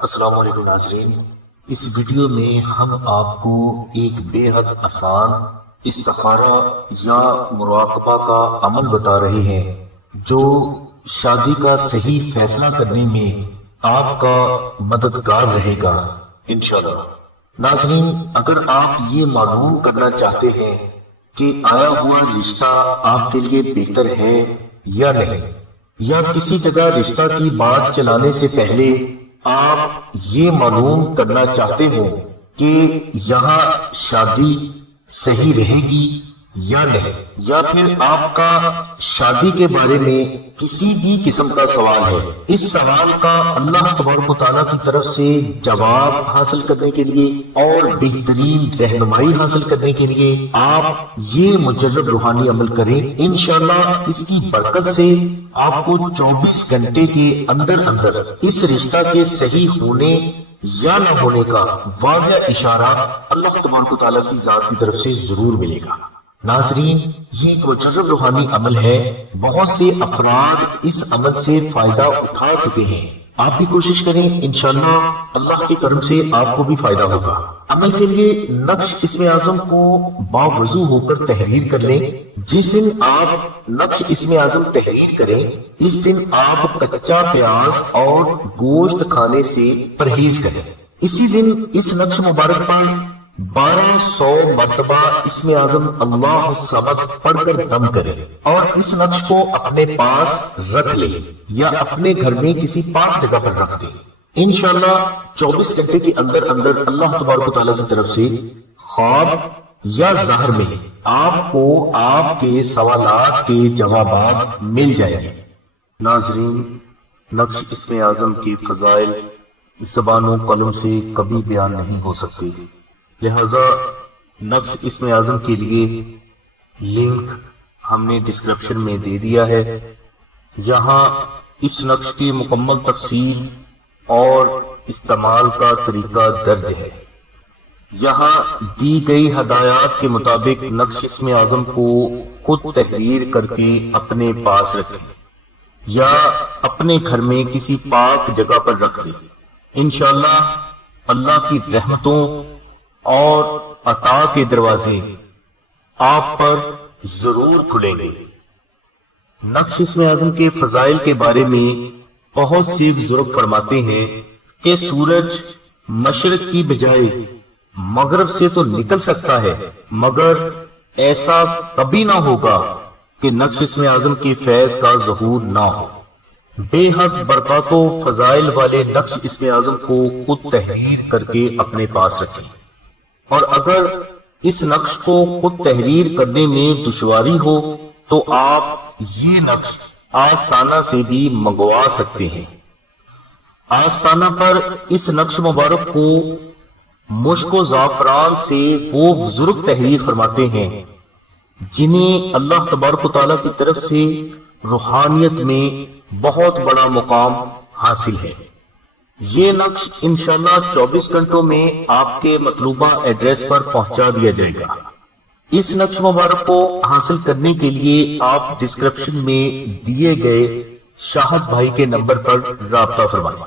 السلام علیکم ناظرین، اس ویڈیو میں ہم آپ کو ایک بے حد آسان استخارہ یا مراقبہ کا عمل بتا رہے ہیں جو شادی کا صحیح فیصلہ کرنے میں آپ کا مددگار رہے گا انشاءاللہ۔ ناظرین، اگر آپ یہ معلوم کرنا چاہتے ہیں کہ آیا ہوا رشتہ آپ کے لیے بہتر ہے یا نہیں، یا کسی جگہ رشتہ کی بات چلانے سے پہلے آپ یہ معلوم کرنا چاہتے ہو کہ یہاں شادی صحیح رہے گی یا نہیں، یا پھر آپ کا شادی کے بارے میں کسی بھی قسم کا سوال ہے، اس سوال کا اللہ تبارک و تعالیٰ کی طرف سے جواب حاصل کرنے کے لیے اور بہترین رہنمائی حاصل کرنے کے لیے آپ یہ مجرب روحانی عمل کریں۔ انشاءاللہ اس کی برکت سے آپ کو 24 گھنٹے کے اندر اندر اس رشتہ کے صحیح ہونے یا نہ ہونے کا واضح اشارہ اللہ تبارک و تعالیٰ کی ذات کی طرف سے ضرور ملے گا۔ ناظرین، یہ ایک مجرب روحانی عمل ہے، بہت سے افراد اس عمل سے فائدہ اٹھا چکے ہیں۔ آپ بھی کوشش کریں، انشاءاللہ اللہ کے کرم سے آپ کو بھی فائدہ ہوگا۔ عمل کے لیے نقش اسم اعظم کو باوضو ہو کر تحریر کر لیں۔ جس دن آپ نقش اسم اعظم تحریر کریں، اس دن آپ کچا پیاز اور گوشت کھانے سے پرہیز کریں۔ اسی دن اس نقش مبارک پر 1200 مرتبہ اسم اعظم اللہ الصمد پڑھ کر دم کریں اور اس نقش کو اپنے پاس رکھ لیں یا اپنے گھر میں کسی پاک جگہ پر رکھ دیں۔ انشاءاللہ 24 گھنٹے کے اندر اندر اللہ تبارک و تعالیٰ کی طرف سے خواب یا ظاہر میں آپ کو آپ کے سوالات کے جوابات مل جائیں گے۔ ناظرین، نقش اسم اعظم کی فضائل زبان و قلم سے کبھی بیان نہیں ہو سکتی، لہذا نقش اسم اعظم کے لیے لنک ہم نے ڈسکرپشن میں دے دیا ہے، جہاں اس نقش کی مکمل تفصیل اور استعمال کا طریقہ درج ہے۔ یہاں دی گئی ہدایات کے مطابق نقش اسم اعظم کو خود تحریر کر کے اپنے پاس رکھیں یا اپنے گھر میں کسی پاک جگہ پر رکھ دیں۔ انشاءاللہ اللہ کی رحمتوں اور عطا کے دروازے آپ پر ضرور کھلیں گے۔ نقش اسم اعظم کے فضائل کے بارے میں بہت سے بزرگ فرماتے ہیں کہ سورج مشرق کی بجائے مغرب سے تو نکل سکتا ہے، مگر ایسا کبھی نہ ہوگا کہ نقش اسم اعظم کے فیض کا ظہور نہ ہو۔ بے حد برکات و فضائل والے نقش اسم اعظم کو خود تحریر کر کے اپنے پاس رکھیں، اور اگر اس نقش کو خود تحریر کرنے میں دشواری ہو تو آپ یہ نقش آستانہ سے بھی منگوا سکتے ہیں۔ آستانہ پر اس نقش مبارک کو مشک و زعفران سے وہ بزرگ تحریر فرماتے ہیں جنہیں اللہ تبارک و تعالیٰ کی طرف سے روحانیت میں بہت بڑا مقام حاصل ہے۔ یہ نقش انشاءاللہ 24 گھنٹوں میں آپ کے مطلوبہ ایڈریس پر پہنچا دیا جائے گا۔ اس نقش مبارک کو حاصل کرنے کے لیے آپ ڈسکرپشن میں دیے گئے شاہد بھائی کے نمبر پر رابطہ فرمائیں۔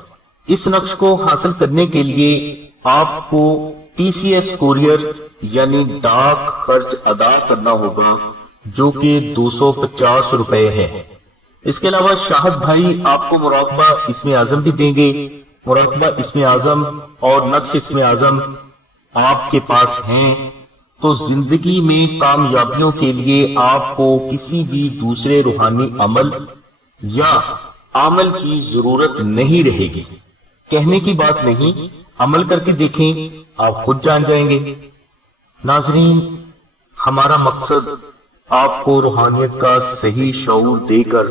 اس نقش کو حاصل کرنے کے لیے آپ کو TCS کوریئر یعنی ڈاک خرچ ادا کرنا ہوگا، جو کہ 250 روپے ہے۔ اس کے علاوہ شاہد بھائی آپ کو مراقبہ اسم اعظم بھی دیں گے۔ مراقبہ اسم اعظم اور نقش اسم اعظم آپ کے پاس ہیں تو زندگی میں کامیابیوں کے لیے آپ کو کسی بھی دوسرے روحانی عمل یا عمل کی ضرورت نہیں رہے گی۔ کہنے کی بات نہیں، عمل کر کے دیکھیں، آپ خود جان جائیں گے۔ ناظرین، ہمارا مقصد آپ کو روحانیت کا صحیح شعور دے کر